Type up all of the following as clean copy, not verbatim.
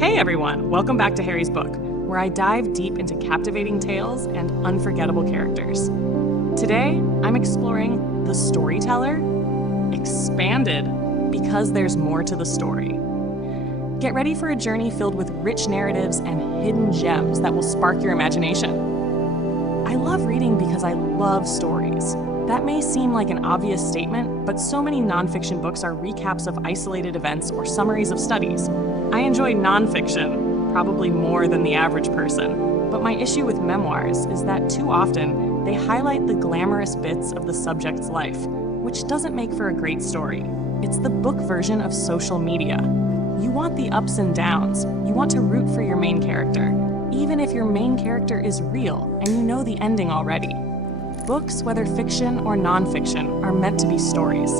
Hey everyone, welcome back to Harry's Book, where I dive deep into captivating tales and unforgettable characters. Today, I'm exploring The Storyteller, expanded because there's more to the story. Get ready for a journey filled with rich narratives and hidden gems that will spark your imagination. I love reading because I love stories. That may seem like an obvious statement, but so many nonfiction books are recaps of isolated events or summaries of studies. I enjoy nonfiction, probably more than the average person, but my issue with memoirs is that too often they highlight the glamorous bits of the subject's life, which doesn't make for a great story. It's the book version of social media. You want the ups and downs. You want to root for your main character, even if your main character is real and you know the ending already. Books, whether fiction or nonfiction, are meant to be stories.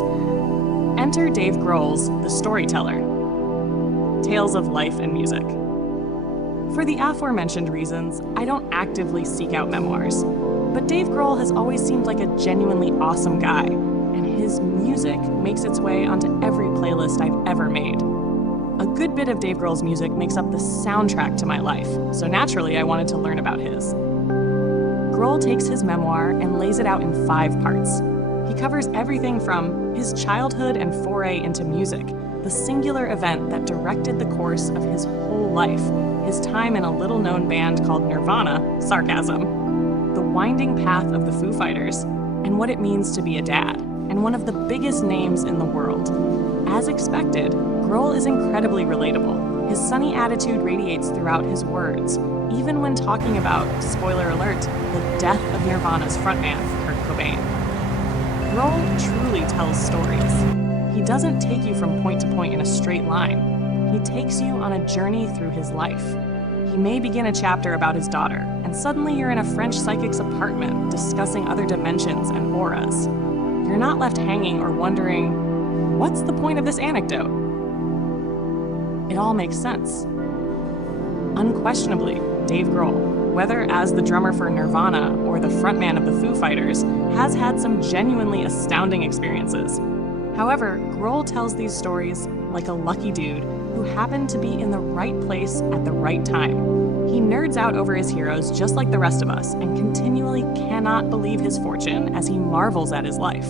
Enter Dave Grohl's The Storyteller, Tales of Life and Music. For the aforementioned reasons, I don't actively seek out memoirs, but Dave Grohl has always seemed like a genuinely awesome guy, and his music makes its way onto every playlist I've ever made. A good bit of Dave Grohl's music makes up the soundtrack to my life, so naturally I wanted to learn about his. Grohl takes his memoir and lays it out in 5 parts. He covers everything from his childhood and foray into music, the singular event that directed the course of his whole life, his time in a little-known band called Nirvana, sarcasm, the winding path of the Foo Fighters, and what it means to be a dad, and one of the biggest names in the world. As expected, Grohl is incredibly relatable. His sunny attitude radiates throughout his words, even when talking about, spoiler alert, the death of Nirvana's frontman, Kurt Cobain. Grohl truly tells stories. He doesn't take you from point to point in a straight line. He takes you on a journey through his life. He may begin a chapter about his daughter, and suddenly you're in a French psychic's apartment discussing other dimensions and auras. You're not left hanging or wondering, what's the point of this anecdote? It all makes sense. Unquestionably, Dave Grohl, whether as the drummer for Nirvana or the frontman of the Foo Fighters, has had some genuinely astounding experiences. However, Grohl tells these stories like a lucky dude who happened to be in the right place at the right time. He nerds out over his heroes just like the rest of us and continually cannot believe his fortune as he marvels at his life.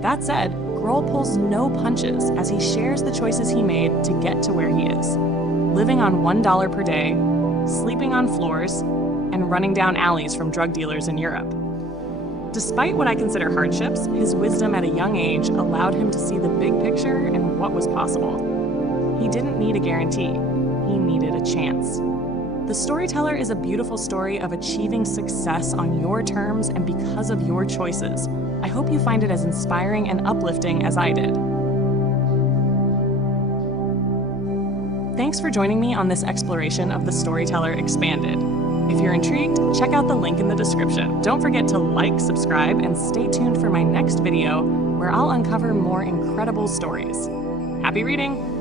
That said, Grohl pulls no punches as he shares the choices he made to get to where he is. Living on $1 per day, sleeping on floors, and running down alleys from drug dealers in Europe. Despite what I consider hardships, his wisdom at a young age allowed him to see the big picture and what was possible. He didn't need a guarantee. He needed a chance. The Storyteller is a beautiful story of achieving success on your terms and because of your choices. I hope you find it as inspiring and uplifting as I did. Thanks for joining me on this exploration of The Storyteller Expanded. If you're intrigued, check out the link in the description. Don't forget to like, subscribe, and stay tuned for my next video where I'll uncover more incredible stories. Happy reading!